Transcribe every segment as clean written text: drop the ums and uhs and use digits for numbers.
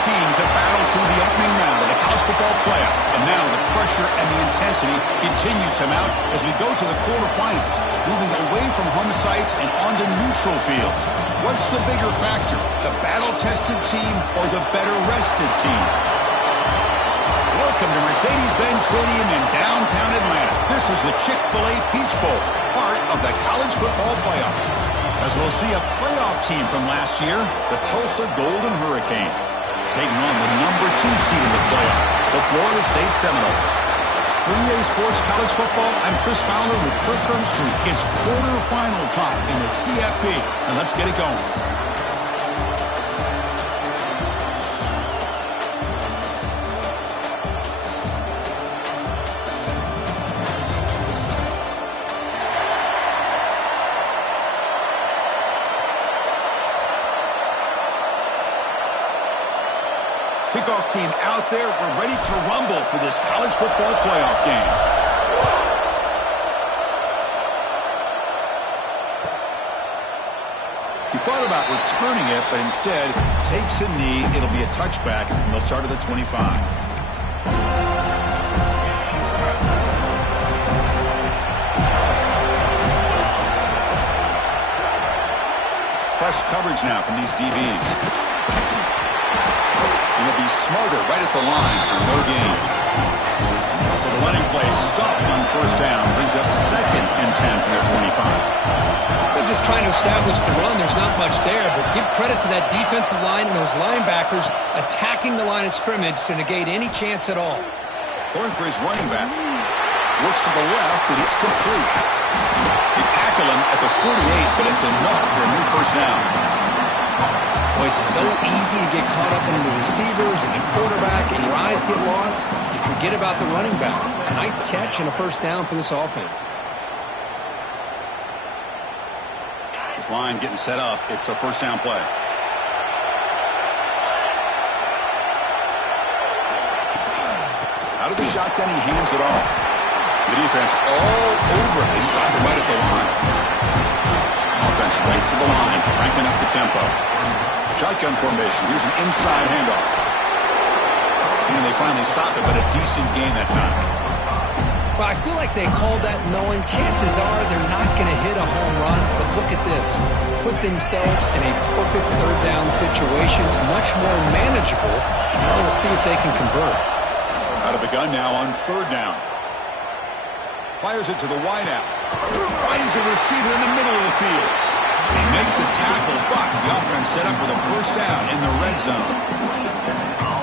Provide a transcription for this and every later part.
teams have battled through the opening round of the college football playoff, and now the pressure and the intensity continue to mount as we go to the quarterfinals, moving away from home sites and onto neutral fields. What's the bigger factor, the battle-tested team or the better-rested team? Welcome to Mercedes-Benz Stadium in downtown Atlanta. This is the Chick-fil-A Peach Bowl, part of the college football playoff. As we'll see a playoff team from last year, the Tulsa Golden Hurricane, taking on the number 2 seed in the playoff, the Florida State Seminoles. For EA Sports College Football, I'm Chris Fowler with Kirk Herbstreit. It's quarterfinal time in the CFP, and let's get it going. Kickoff team out there. We're ready to rumble for this college football playoff game. He thought about returning it, but instead takes a knee. It'll be a touchback, and they'll start at the 25. It's press coverage now from these DBs. He'll be smarter right at the line for no gain. So the running play stopped on first down. Brings up 2nd and 10 from their 25. They're just trying to establish the run. There's not much there, but give credit to that defensive line and those linebackers attacking the line of scrimmage to negate any chance at all. Throwing for his running back. Looks to the left, and it's complete. They tackle him at the 48, but it's enough for a new first down. Oh, it's so easy to get caught up in the receivers and the quarterback, and your eyes get lost. You forget about the running back. Nice catch and a first down for this offense. This line getting set up. It's a first down play. Out of the shotgun, he hands it off. The defense all over. They stop it right at the line. Offense right to the line, cranking up the tempo. Shotgun formation. Here's an inside handoff. And they finally stop it, but a decent gain that time. Well, I feel like they called that knowing chances are they're not going to hit a home run. But look at this. Put themselves in a perfect third down situation. It's much more manageable. Now we'll see if they can convert. Out of the gun now on third down. Fires it to the wideout. Finds a receiver in the middle of the field. They make the tackle, but the offense set up with a first down in the red zone.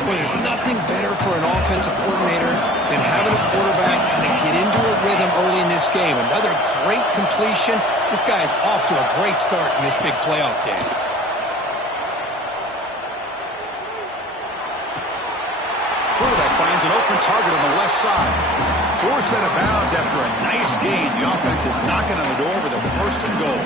Well, there's nothing better for an offensive coordinator than having a quarterback kind of get into a rhythm early in this game. Another great completion. This guy is off to a great start in this big playoff game. Quarterback finds an open target on the left side. Forced out of bounds after a nice gain. The offense is knocking on the door with a first and goal.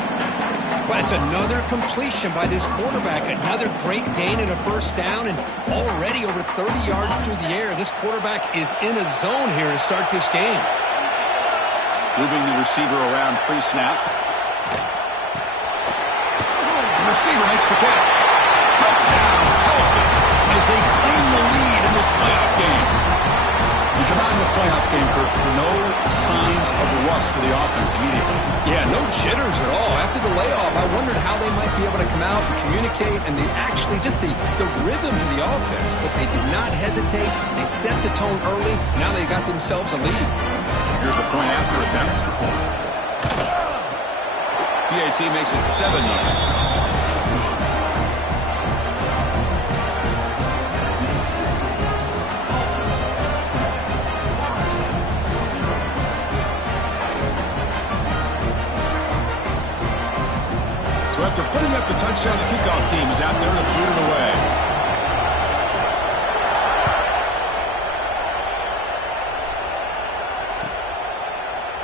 But it's another completion by this quarterback. Another great gain and a first down, and already over 30 yards through the air. This quarterback is in a zone here to start this game. Moving the receiver around pre-snap. The receiver makes the catch. Touchdown, Tulsa, as they claim the lead in this playoff game. We come out in the playoff game, Kirk, no signs of rust for the offense immediately. Yeah, no jitters at all. After the layoff, I wondered how they might be able to come out and communicate, and actually just the rhythm to the offense. But they did not hesitate. They set the tone early. Now they got themselves a lead. Here's the point after attempt. PAT makes it 7-0. So after putting up the touchdown, the kickoff team is out there to boot it away.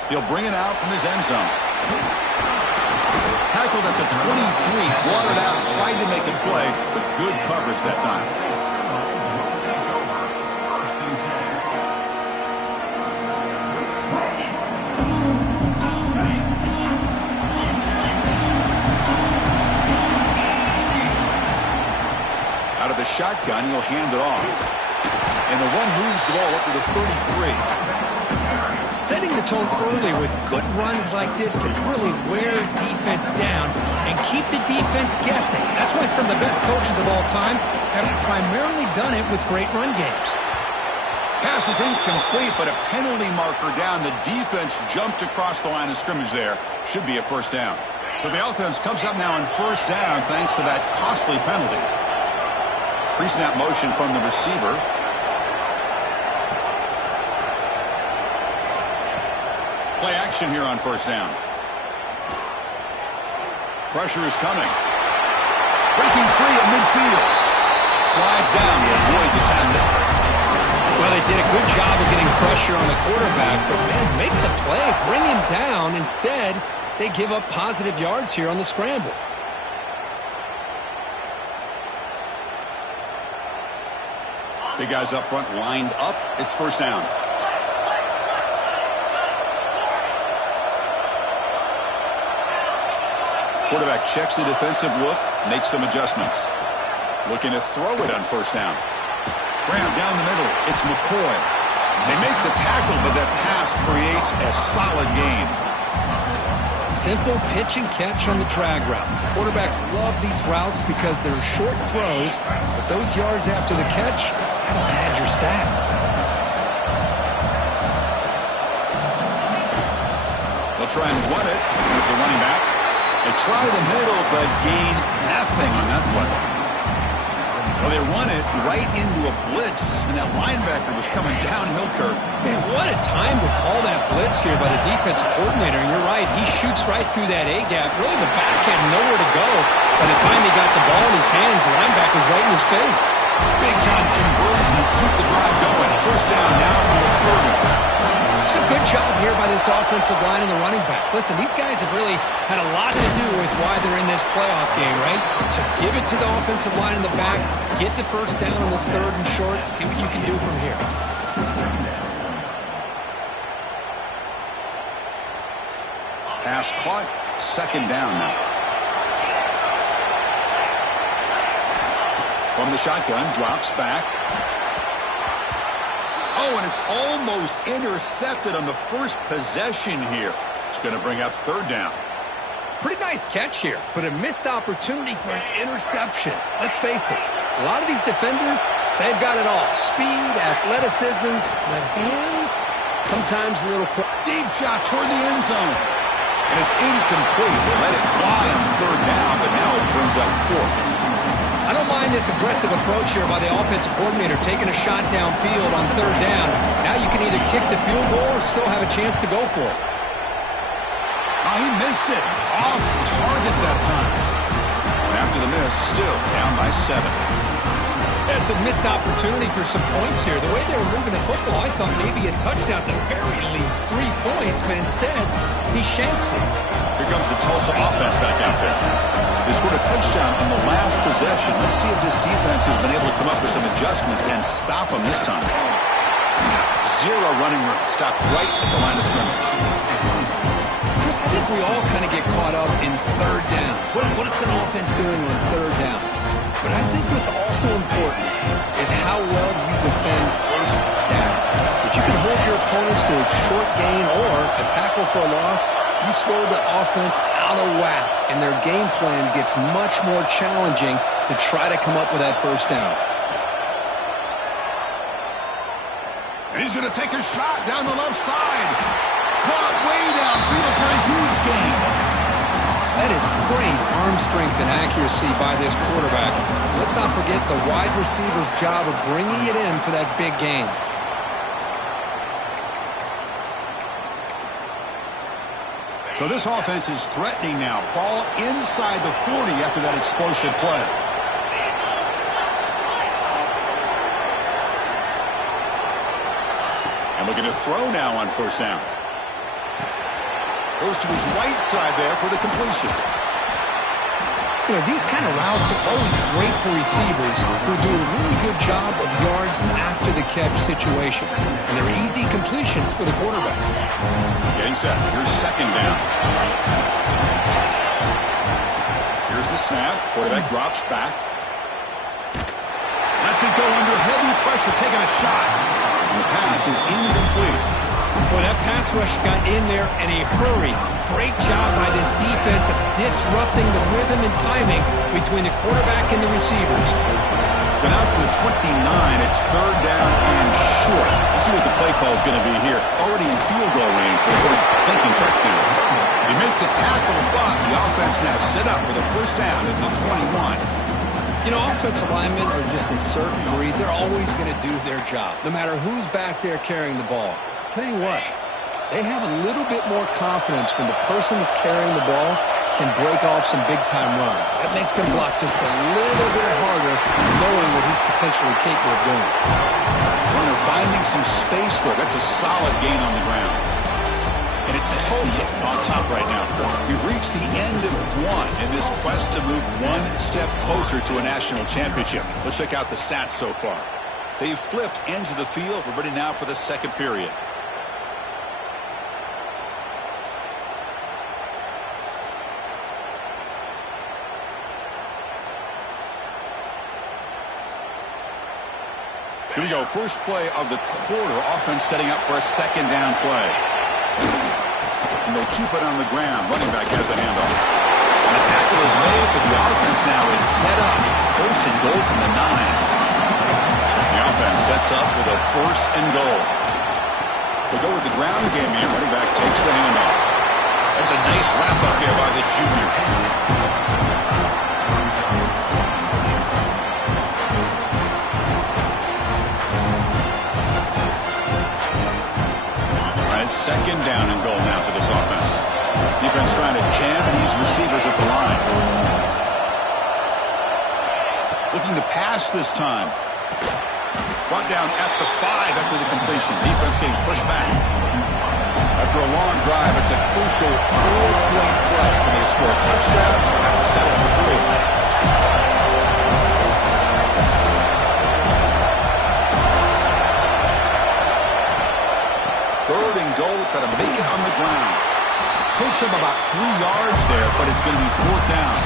He'll bring it out from his end zone. Tackled at the 23, blotted out, tried to make a play, but good coverage that time. shotgun. He'll hand it off. And the one moves the ball up to the 33. Setting the tone early with good runs like this can really wear defense down and keep the defense guessing. That's why some of the best coaches of all time have primarily done it with great run games. Pass is incomplete, but a penalty marker down. The defense jumped across the line of scrimmage there. Should be a first down. So the offense comes up now on first down thanks to that costly penalty. Pre-snap motion from the receiver. Play action here on first down. Pressure is coming. Breaking free at midfield. Slides down to avoid the tackle. Well, they did a good job of getting pressure on the quarterback, but, man, make the play, bring him down. Instead, they give up positive yards here on the scramble. Big guys up front lined up. It's first down. Quarterback checks the defensive look, makes some adjustments. Looking to throw it on first down. Graham down the middle. It's McCoy. They make the tackle, but that pass creates a solid gain. Simple pitch and catch on the drag route. Quarterbacks love these routes because they're short throws, but those yards after the catch kind of pad your stats. They'll try and run it. Here's the running back. They try the middle, but gain nothing on that play. Well, they run it right into a blitz, and that linebacker was coming downhill, Kirk. Man, what a time to call that blitz here by the defensive coordinator. And you're right, he shoots right through that A-gap. Really, the back had nowhere to go. By the time he got the ball in his hands, the linebacker's right in his face. Big-time conversion to keep the drive going. First down now from the 30. It's a good job here by this offensive line and the running back. Listen, these guys have really had a lot to do with why they're in this playoff game, right? So give it to the offensive line in the back. Get the first down on this third and short. See what you can do from here. Pass caught. Second down now. From the shotgun, drops back. Oh, and it's almost intercepted on the first possession here. It's going to bring up third down. Pretty nice catch here, but a missed opportunity for an interception. Let's face it, a lot of these defenders, they've got it all. Speed, athleticism, but hands, sometimes a little quick. Deep shot toward the end zone. And it's incomplete. They let it fly on third down, but now it brings up fourth. I don't mind this aggressive approach here by the offensive coordinator, taking a shot downfield on third down. Now you can either kick the field goal or still have a chance to go for it. Oh, he missed it. Off target that time. And after the miss, still down by 7. That's a missed opportunity for some points here. The way they were moving the football, I thought maybe a touchdown, at the very least 3 points, but instead, he shanks it. Here comes the Tulsa offense back out there. They scored a touchdown on the last possession. Let's see if this defense has been able to come up with some adjustments and stop them this time. Zero running room. Stopped right at the line of scrimmage. Chris, I think we all kind of get caught up in third down. What is an offense doing on third down? But I think what's also important is how well you defend first down. If you can hold your opponents to a short gain or a tackle for a loss, you throw the offense out of whack, and their game plan gets much more challenging to try to come up with that first down. And he's going to take a shot down the left side. Caught way downfield for a huge gain. That is great arm strength and accuracy by this quarterback. Let's not forget the wide receiver's job of bringing it in for that big gain. So this offense is threatening now. Ball inside the 40 after that explosive play. And looking to throw now on first down. Goes to his right side there for the completion. You know, these kind of routes are always great for receivers who do a really good job of yards after the catch situations. And they're easy completions for the quarterback. Getting set. Here's second down. Here's the snap. Quarterback drops back. Lets it go under heavy pressure, taking a shot. And the pass is incomplete. Well, that pass rush got in there in a hurry. Great job by this defense of disrupting the rhythm and timing between the quarterback and the receivers. So now from the 29, it's third down and short. Let's see what the play call is going to be here. Already in field goal range, but of course, thinking touchdown. You make the tackle, but the offense now set up with a first down at the 21. You know, offensive linemen are just a certain breed. They're always going to do their job, no matter who's back there carrying the ball. I'll tell you what, they have a little bit more confidence when the person that's carrying the ball can break off some big-time runs. That makes him block just a little bit harder, knowing what he's potentially capable of doing. Runner finding some space there. That's a solid gain on the ground. And it's Tulsa on top right now. We've reached the end of one in this quest to move one step closer to a national championship. Let's check out the stats so far. They've flipped ends of the field. We're ready now for the second period. Here we go. First play of the quarter. Offense setting up for a second down play. And they'll keep it on the ground. Running back has the handoff. And the tackle is made, but the offense now is set up. First and goal from the 9. The offense sets up with a first and goal. They'll go with the ground game here. Running back takes the handoff. That's a nice wrap up there by the junior. Second down and goal now for this offense. Defense trying to jam these receivers at the line. Looking to pass this time. Brought down at the 5 after the completion. Defense getting pushed back. After a long drive, it's a crucial 4-point play. When they score a touchdown, have to settle for 3. Third and goal, try to make it on the ground. Takes up about 3 yards there, but it's going to be fourth down.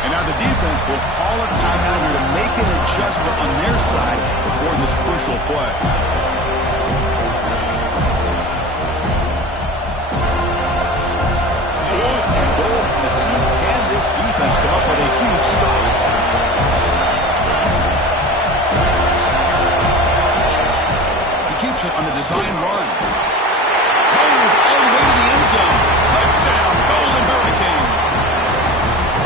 And now the defense will call a timeout here to make an adjustment on their side before this crucial play. Fourth and goal from the team. Can this defense come up with a huge stop? Keeps it on the design run. Goes all the way to the end zone. Touchdown, Golden Hurricane.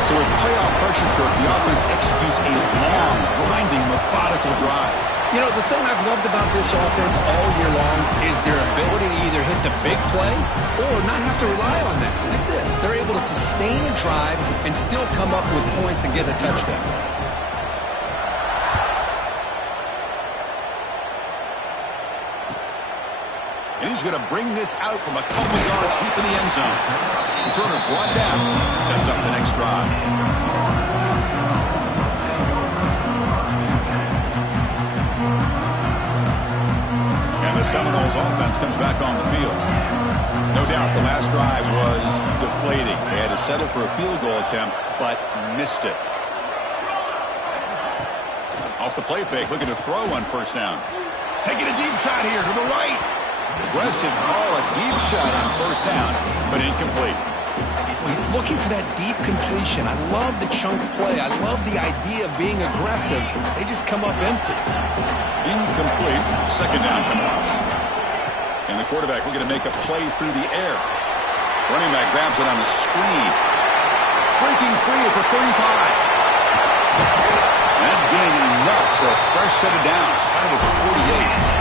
So with playoff pressure, Kirk, the offense executes a long, grinding, methodical drive. You know, the thing I've loved about this offense all year long is their ability to either hit the big play or not have to rely on that. Like this, they're able to sustain a drive and still come up with points and get a touchdown. And he's going to bring this out from a couple yards deep in the end zone. Turner brought down. Sets up the next drive. And the Seminoles offense comes back on the field. No doubt the last drive was deflating. They had to settle for a field goal attempt, but missed it. Off the play fake, looking to throw on first down. Taking a deep shot here to the right. Aggressive call, a deep shot on first down, but incomplete. He's looking for that deep completion. I love the chunk play. I love the idea of being aggressive. They just come up empty. Incomplete. Second down coming up. And the quarterback looking to make a play through the air. Running back grabs it on the screen. Breaking free at the 35. That gain enough for a fresh set of downs. Spotted at the 48.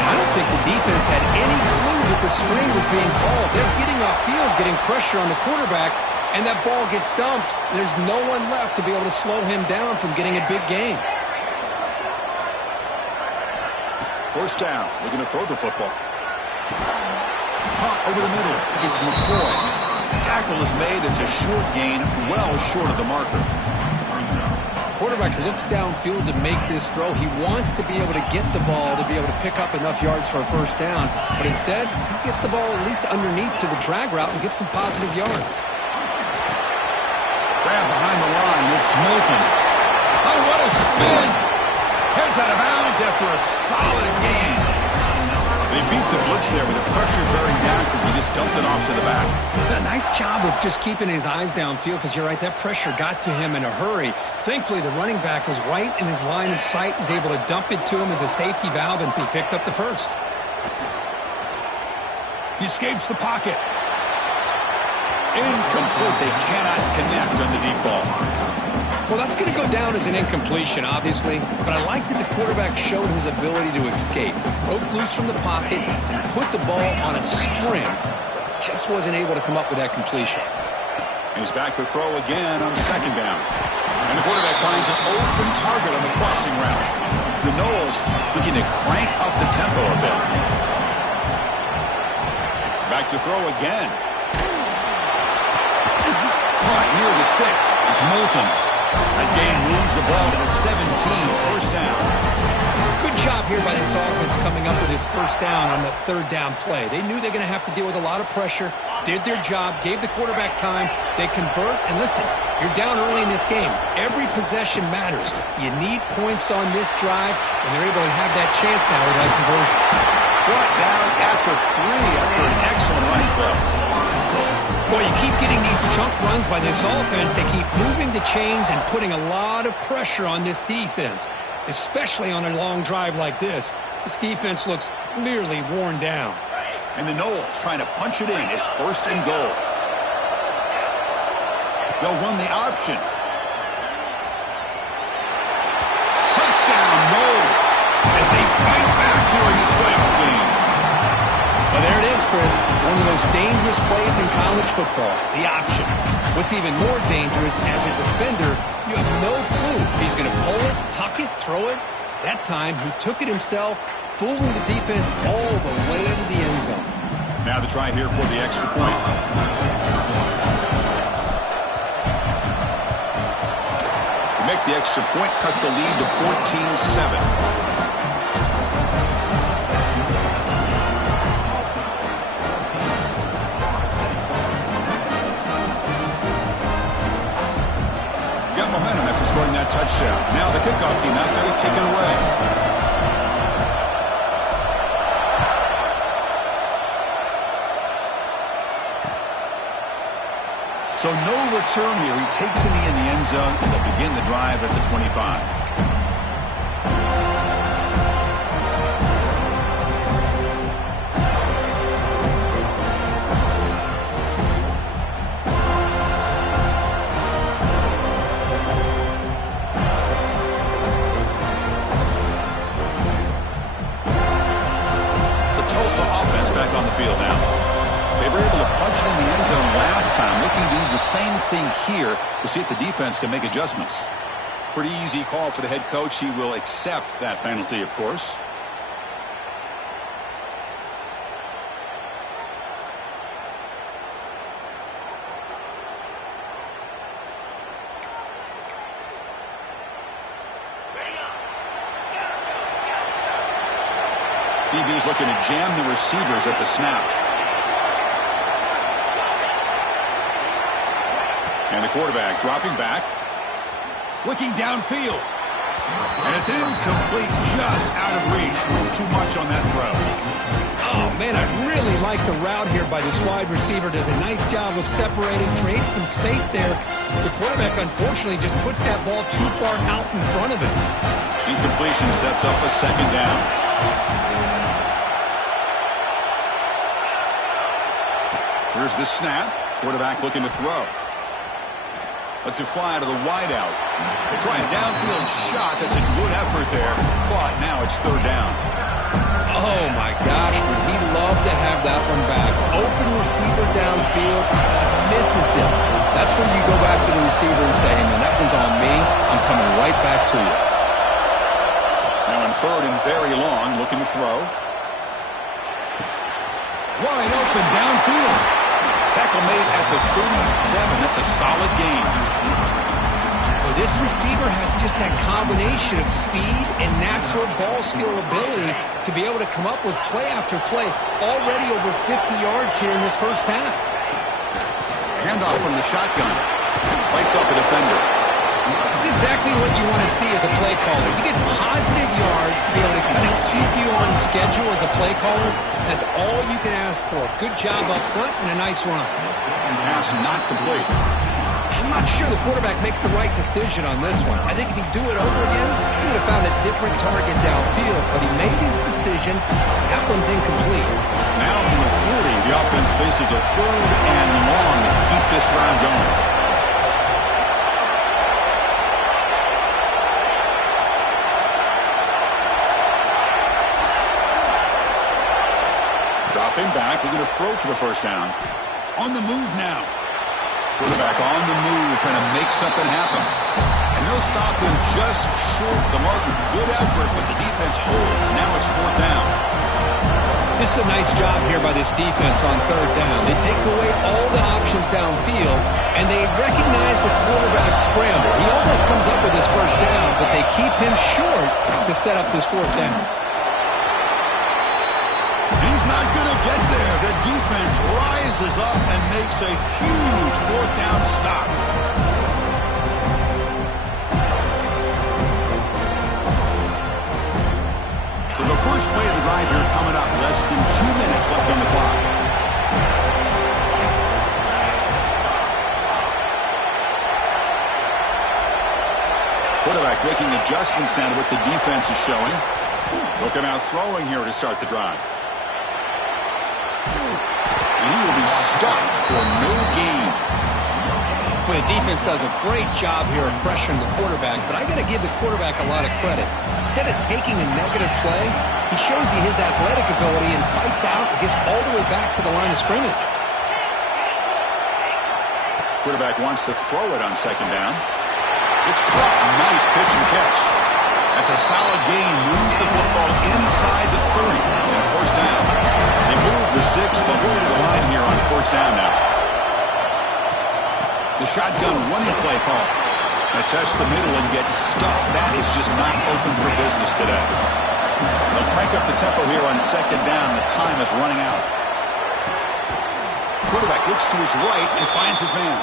I don't think the defense had any clue that the screen was being called. They're getting off field, getting pressure on the quarterback, and that ball gets dumped. There's no one left to be able to slow him down from getting a big gain. First down. Looking to throw the football. Caught over the middle. It's McCoy. Tackle is made. It's a short gain, well short of the marker. Quarterback looks downfield to make this throw. He wants to be able to get the ball to be able to pick up enough yards for a first down. But instead, he gets the ball at least underneath to the drag route and gets some positive yards. Grab behind the line. It's Milton. Oh, what a spin. Heads out of bounds after a solid gain. They beat the blitz there with the pressure bearing down because he just dumped it off to the back. A nice job of just keeping his eyes downfield because you're right, that pressure got to him in a hurry. Thankfully, the running back was right in his line of sight. He's able to dump it to him as a safety valve, and he picked up the first. He escapes the pocket. Incomplete. They cannot connect on the deep ball. Well, that's going to go down as an incompletion, obviously, but I like that the quarterback showed his ability to escape. Broke loose from the pocket and put the ball on a string, but just wasn't able to come up with that completion. He's back to throw again on second down. And the quarterback finds an open target on the crossing route. The Noles looking to crank up the tempo a bit. Back to throw again. Caught near the sticks. It's Moulton. That gain moves the ball to the 17, first down. Good job here by this offense coming up with his first down on that third down play. They knew they were going to have to deal with a lot of pressure, did their job, gave the quarterback time. They convert, and listen, you're down early in this game. Every possession matters. You need points on this drive, and they're able to have that chance now with that conversion. Brought down at the 3 after an excellent running play. Well, you keep getting these chunk runs by this offense. They keep moving the chains and putting a lot of pressure on this defense, especially on a long drive like this. This defense looks clearly worn down. And the Noles trying to punch it in. It's first and goal. They'll run the option. Touchdown, Noles, as they fight back here in this playoff game. Well, there it is, Chris. One of the most dangerous plays in college football, the option. What's even more dangerous, as a defender, you have no clue if he's going to pull it, tuck it, throw it. That time, he took it himself, fooling the defense all the way to the end zone. Now the try here for the extra point. To make the extra point, cut the lead to 14-7. Momentum after scoring that touchdown. Now the kickoff team out there to kick it away. So no return here. He takes it in the end zone, and they'll begin the drive at the 25. Offense back on the field now. They were able to punch it in the end zone last time, looking to do the same thing here to see if the defense can make adjustments. Pretty easy call for the head coach. He will accept that penalty, of course. DB's looking to jam the receivers at the snap. And the quarterback dropping back. Looking downfield. And it's incomplete, just out of reach. A little too much on that throw. Oh, man, I really like the route here by this wide receiver. Does a nice job of separating, creates some space there. The quarterback, unfortunately, just puts that ball too far out in front of him. Incompletion sets up a second down. Here's the snap. Quarterback looking to throw. Lets it fly to the wideout. They try a downfield shot. That's a good effort there. But now it's third down. Oh, my gosh. Would he love to have that one back? Open receiver downfield. He misses him. That's when you go back to the receiver and say, hey, man, that one's on me. I'm coming right back to you. Now in third and very long, looking to throw. Wide open downfield. Tackle made at the 37. That's a solid gain. Well, this receiver has just that combination of speed and natural ball skill ability to be able to come up with play after play. Already over 50 yards here in this first half. Handoff from the shotgun. Bites off a defender. It's exactly what you want to see as a play caller. You get positive yards to be able to kind of keep you on schedule as a play caller. That's all you can ask for. Good job up front and a nice run. Pass not complete. I'm not sure the quarterback makes the right decision on this one. I think if he'd do it over again, he would have found a different target downfield, but he made his decision. That one's incomplete. Now from the 40, the offense faces a 3rd and long to keep this drive going. Dropping back, they're going to throw for the first down. On the move now. Quarterback on the move, trying to make something happen. And they'll stop him just short of the mark. Good effort, but the defense holds. Now it's 4th down. This is a nice job here by this defense on 3rd down. They take away all the options downfield, and they recognize the quarterback scramble. He almost comes up with his first down, but they keep him short to set up this 4th down. He's not going to get there. The defense rises up and makes a huge 4th down stop. So the first play of the drive here coming up. Less than 2 minutes left on the clock. Quarterback making adjustments down to what the defense is showing. Looking out throwing here to start the drive. And he will be stuffed for no gain. Well, the defense does a great job here of pressuring the quarterback, but I got to give the quarterback a lot of credit. Instead of taking a negative play, he shows you his athletic ability and fights out and gets all the way back to the line of scrimmage. Quarterback wants to throw it on 2nd down. It's caught. Nice pitch and catch. That's a solid gain. Moves the football inside the 30 and 1st down. They move the 6, but we're to the line here on 1st down now. The shotgun running play call. They test the middle and get stuffed. That is just not open for business today. They'll crank up the tempo here on 2nd down. The time is running out. Quarterback looks to his right and finds his man.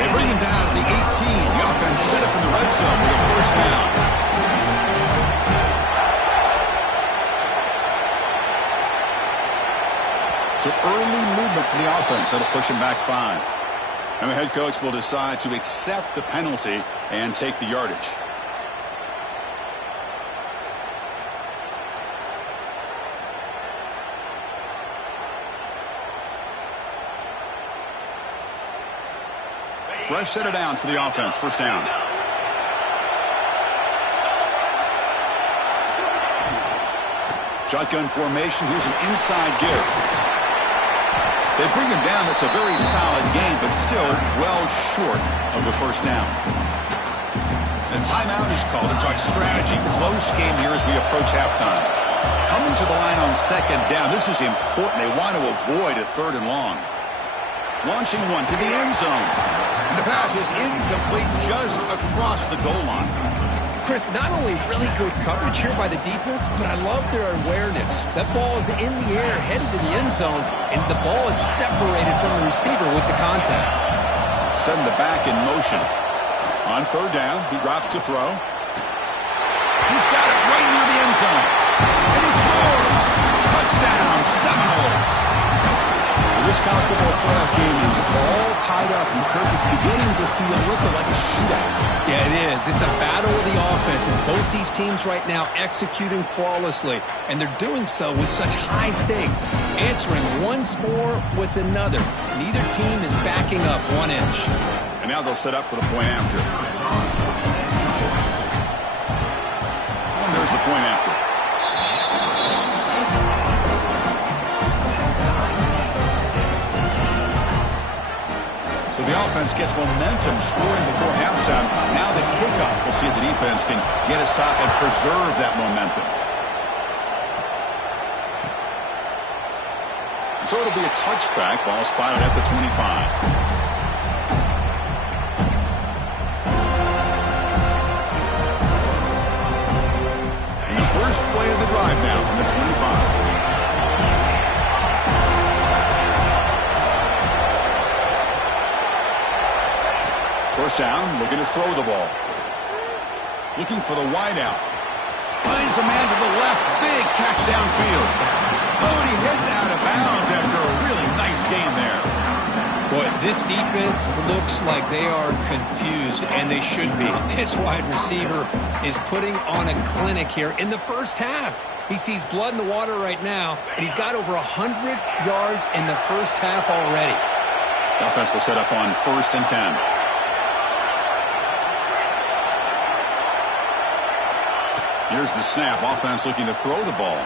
They bring him down to the 18. The offense set up in the red zone with a 1st down. So early movement from the offense. That'll push him back 5. And the head coach will decide to accept the penalty and take the yardage. Fresh set of downs for the offense. 1st down. Shotgun formation. Here's an inside give. They bring him down. That's a very solid gain, but still well short of the 1st down. The timeout is called to talk strategy. Close game here as we approach halftime. Coming to the line on 2nd down. This is important. They want to avoid a 3rd and long. Launching one to the end zone. And the pass is incomplete just across the goal line. Chris, not only really good coverage here by the defense, but I love their awareness. That ball is in the air, headed to the end zone, and the ball is separated from the receiver with the contact. Send the back in motion. On 3rd down, he drops to throw. He's got it right near the end zone. And he scores! Touchdown, Seminoles! This college football playoff game is all tied up, and Kirk, it's beginning to feel a little like a shootout. Yeah, it is. It's a battle of the offenses. Both these teams right now executing flawlessly, and they're doing so with such high stakes, answering one score with another. Neither team is backing up 1 inch. And now they'll set up for the point after. And there's the point after. So the offense gets momentum scoring before halftime. Now the kickoff. We'll see if the defense can get a stop and preserve that momentum. So it'll be a touchback. Ball spotted at the 25. First play of the drive now from the 25. First down, looking to throw the ball. Looking for the wideout. Finds a man to the left. Big catch downfield. Oh, and he heads out of bounds after a really nice game there. Boy, this defense looks like they are confused, and they should be. This wide receiver is putting on a clinic here in the first half. He sees blood in the water right now, and he's got over 100 yards in the first half already. The offense will set up on 1st and 10. Here's the snap. Offense looking to throw the ball.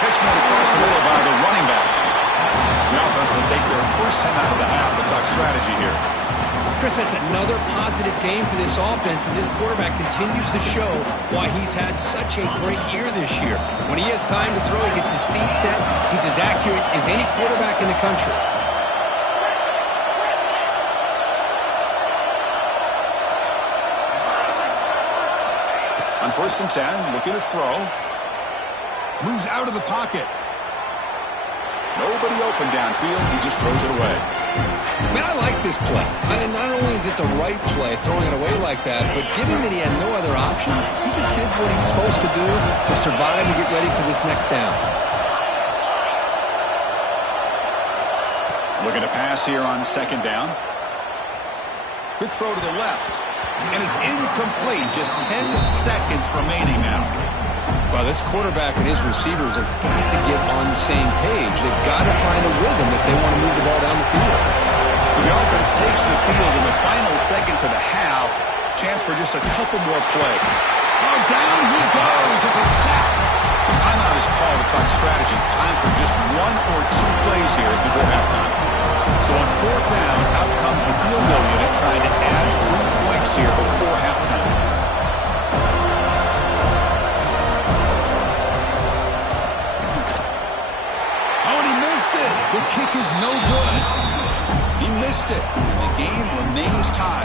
Pitch made across the middle by the running back. The offense will take their first 10 out of the half. The talk strategy here. Chris, that's another positive game for this offense, and this quarterback continues to show why he's had such a great year this year. When he has time to throw, he gets his feet set. He's as accurate as any quarterback in the country. On 1st and 10, looking to throw. Moves out of the pocket. Nobody open downfield. He just throws it away. Man, I like this play. Not only is it the right play, throwing it away like that, but given that he had no other option, he just did what he's supposed to do to survive and get ready for this next down. Looking to pass here on 2nd down. Quick throw to the left. And it's incomplete. Just 10 seconds remaining now. Well, this quarterback and his receivers have got to get on the same page. They've got to find a rhythm if they want to move the ball down the field. So the offense takes the field in the final seconds of the half. Chance for just a couple more plays. Oh, down he goes. It's a sack. The timeout is called to talk strategy. Time for just 1 or 2 plays here before halftime. So on 4th down, out comes the field goal unit trying to add 3 points here before halftime. The kick is no good. He missed it. The game remains tied.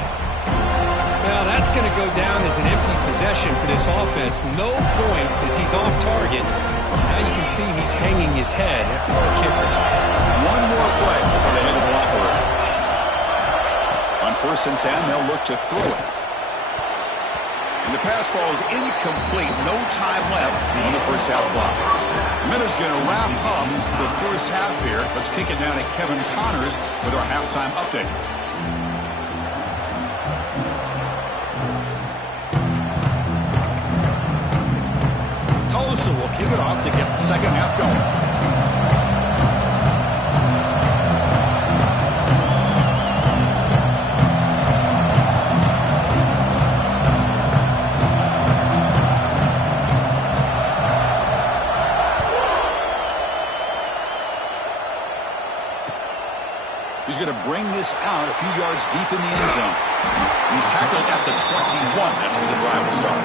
Well, that's going to go down as an empty possession for this offense. No points as he's off target. Now you can see he's hanging his head for a kicker. 1 more play before they head to the locker room. On 1st and 10, they'll look to throw it. And the pass falls incomplete. No time left on the first half clock. Miller's going to wrap up the first half here. Let's kick it down to Kevin Connors with our halftime update. Tulsa will kick it off to get the second half going. He's going to bring this out a few yards deep in the end zone. He's tackled at the 21. That's where the drive will start.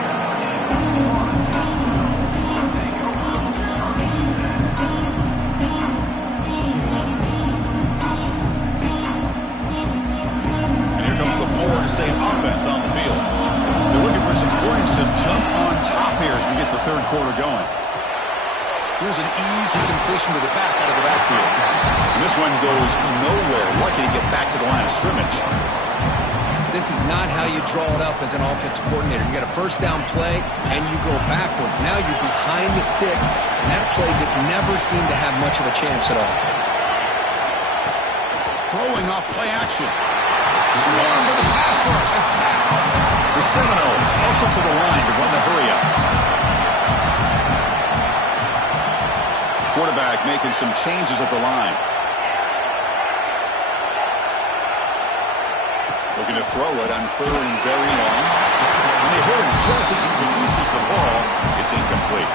And here comes the Florida State offense on the field. They're looking for some points to jump on top here as we get the 3rd quarter going. Here's an easy completion to the back out of the backfield. And this one goes nowhere. Lucky to get back to the line of scrimmage. This is not how you draw it up as an offensive coordinator. You got a first down play, and you go backwards. Now you're behind the sticks, and that play just never seemed to have much of a chance at all. Throwing off play action. Swarm with the pass rush. A sack. The Seminoles hustle to the line to run the hurry-up. Quarterback making some changes at the line. Looking to throw it on 3rd and very long. And they hit him just as he releases the ball. It's incomplete.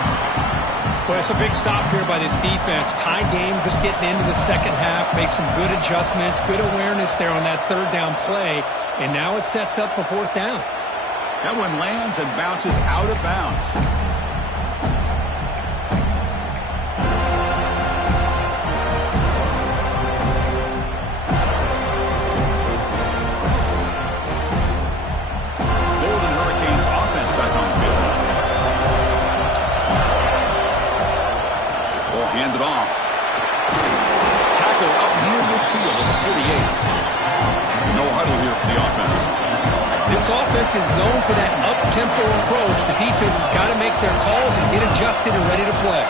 Well, it's a big stop here by this defense. Tie game, just getting into the second half. Made some good adjustments, good awareness there on that 3rd down play. And now it sets up a 4th down. That one lands and bounces out of bounds. Handed off. Tackle up near midfield at the 48. No huddle here for the offense. This offense is known for that up-tempo approach. The defense has got to make their calls and get adjusted and ready to play.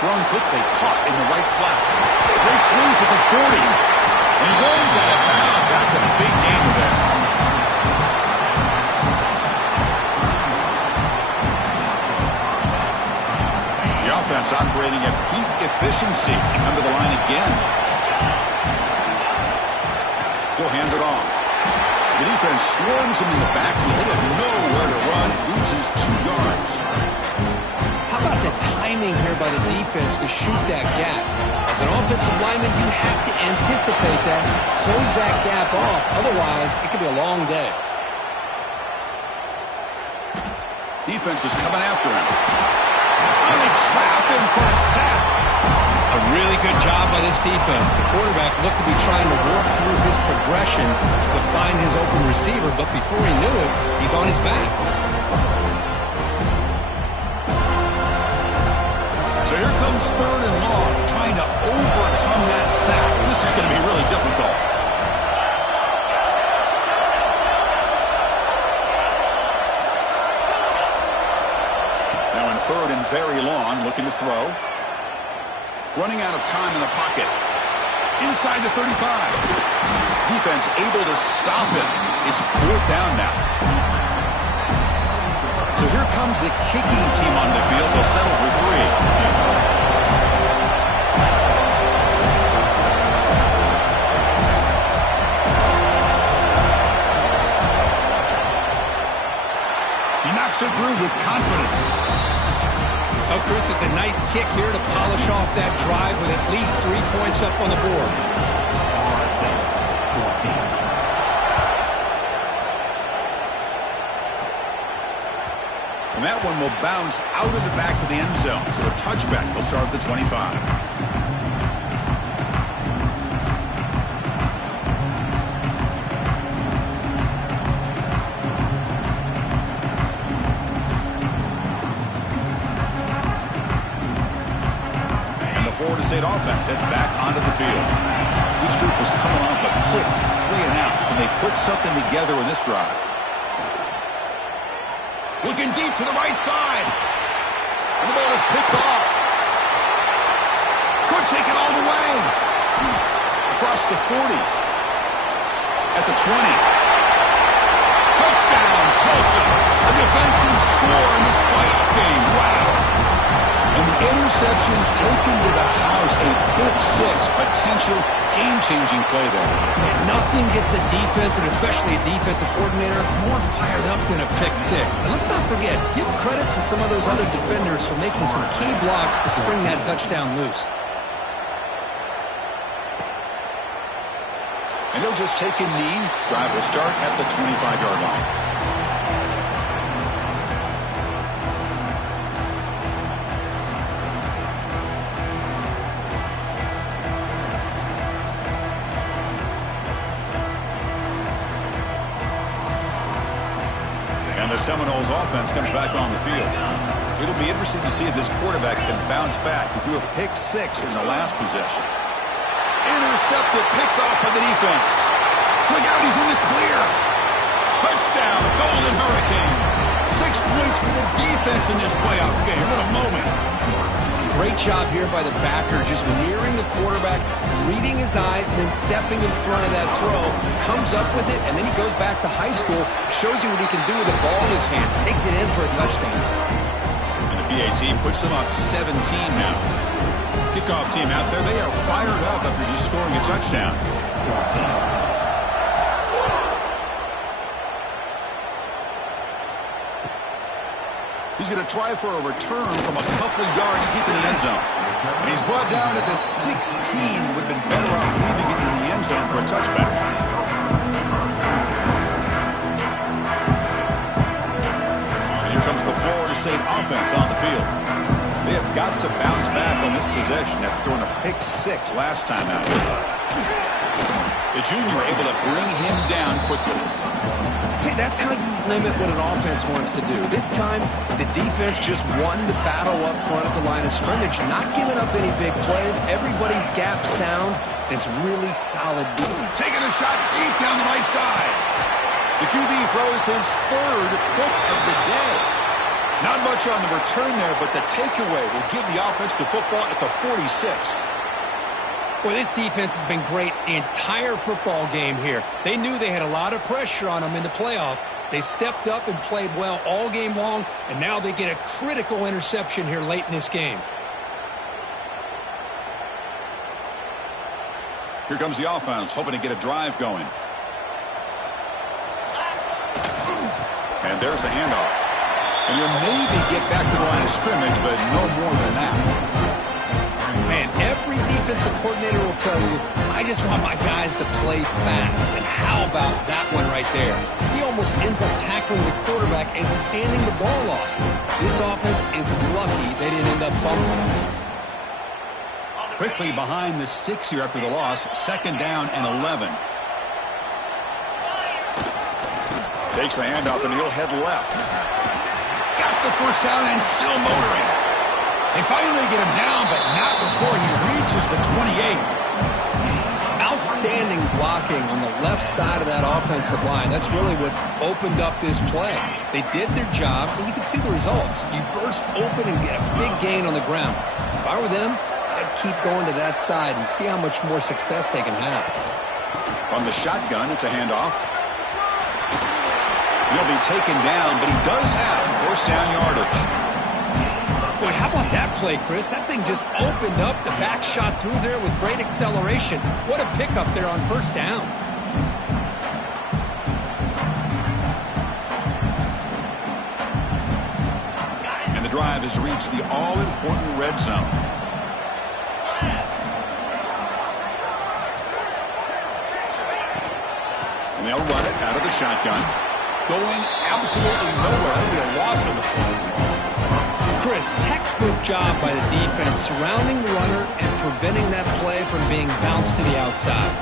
Thrown quickly, caught in the right flat. Breaks loose at the 40. And he rolls out of bounds. That's a big gain there. The offense operating at peak efficiency. They come to the line again. He'll hand it off. The defense swarms him in the backfield. They have nowhere to run. Loses 2 yards. How about the timing here by the defense to shoot that gap? As an offensive lineman, you have to anticipate that, close that gap off. Otherwise, it could be a long day. Defense is coming after him. And they trap him for a sack. A really good job by this defense. The quarterback looked to be trying to work through his progressions to find his open receiver, but before he knew it, he's on his back. So here comes 3rd and long, trying to overcome that sack. This is going to be really difficult. Now in 3rd and very long, looking to throw. Running out of time in the pocket. Inside the 35. Defense able to stop him. It's 4th down now. So here comes the kicking team on the field. They'll settle for 3. He knocks it through with confidence. Oh, Chris, it's a nice kick here to polish off that drive with at least 3 points up on the board. And that one will bounce out of the back of the end zone. So a touchback will start at the 25. Florida State offense heads back onto the field. This group was coming off a quick 3 and out. Can they put something together in this drive? Looking deep to the right side. And the ball is picked off. Could take it all the way. Across the 40. At the 20. Touchdown, Tulsa. A defensive score in this playoff game. Wow. And the interception taken to the house, a big 6, potential game-changing play there. Man, nothing gets a defense, and especially a defensive coordinator, more fired up than a pick 6. And let's not forget, give credit to some of those other defenders for making some key blocks to spring that touchdown loose. And he'll just take a knee. Drive will start at the 25-yard line. The Seminoles offense comes back on the field. It'll be interesting to see if this quarterback can bounce back. He threw a pick 6 in the last possession. Intercepted, picked off by the defense. Look out, he's in the clear. Touchdown, Golden Hurricane. 6 points for the defense in this playoff game. What a moment. Great job here by the backer, just nearing the quarterback, reading his eyes, and then stepping in front of that throw. Comes up with it, and then he goes back to high school, shows you what he can do with the ball in his hands, takes it in for a touchdown. And the PA team puts them up 17 now. Kickoff team out there, they are fired up after just scoring a touchdown. He's going to try for a return from a couple yards deep in the end zone. And he's brought down at the 16. Would have been better off leaving it in the end zone for a touchback. And here comes the Florida State offense on the field. They have got to bounce back on this possession after throwing a pick 6 last time out. The junior able to bring him down quickly. say that's how you limit what an offense wants to do. This time, the defense just won the battle up front at the line of scrimmage, not giving up any big plays. Everybody's gap sound, and it's really solid deep. Taking a shot deep down the right side. The QB throws his third pick of the day. Not much on the return there, but the takeaway will give the offense the football at the 46. Well, this defense has been great the entire football game here. They knew they had a lot of pressure on them in the playoff. They stepped up and played well all game long, and now they get a critical interception here late in this game. Here comes the offense, hoping to get a drive going. And there's the handoff. And you'll maybe get back to the line of scrimmage, but no more than that. Man, every defensive coordinator will tell you, I just want my guys to play fast. And how about that one right there? He almost ends up tackling the quarterback as he's handing the ball off. This offense is lucky they didn't end up fumbling. Quickly behind the sticks here after the loss, 2nd down and 11. Takes the handoff and he'll head left. Got the first down and still motoring. They finally get him down, but not before he reaches the 28. Outstanding blocking on the left side of that offensive line. That's really what opened up this play. They did their job, and you can see the results. You burst open and get a big gain on the ground. If I were them, I'd keep going to that side and see how much more success they can have. On the shotgun, it's a handoff. He'll be taken down, but he does have first down yardage. Boy, how about that play, Chris? That thing just opened up. The back shot through there with great acceleration. What a pickup there on first down. And the drive has reached the all-important red zone. And they'll run it out of the shotgun. Going absolutely nowhere. That'll be a loss on the play. Chris, textbook job by the defense, surrounding the runner and preventing that play from being bounced to the outside.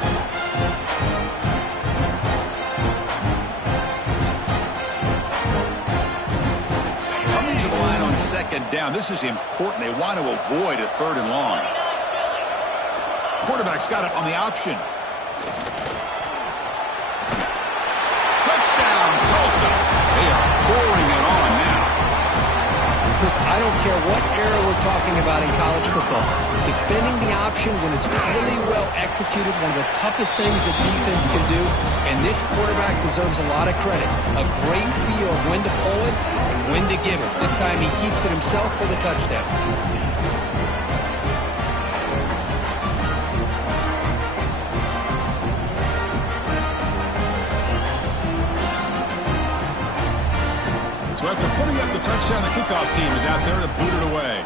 Coming to the line on 2nd down. This is important. They want to avoid a 3rd and long. Quarterback's got it on the option. Touchdown, Tulsa. They are pouring it on now. Chris, I don't care what era we're talking about in college football. Defending the option when it's really well executed, one of the toughest things that defense can do, and this quarterback deserves a lot of credit. A great feel of when to pull it and when to give it. This time he keeps it himself for the touchdown. So after putting up the touchdown, the kickoff team is out there to boot it away.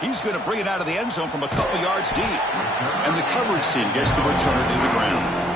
He's going to bring it out of the end zone from a couple yards deep. And the coverage team gets the returner to the ground.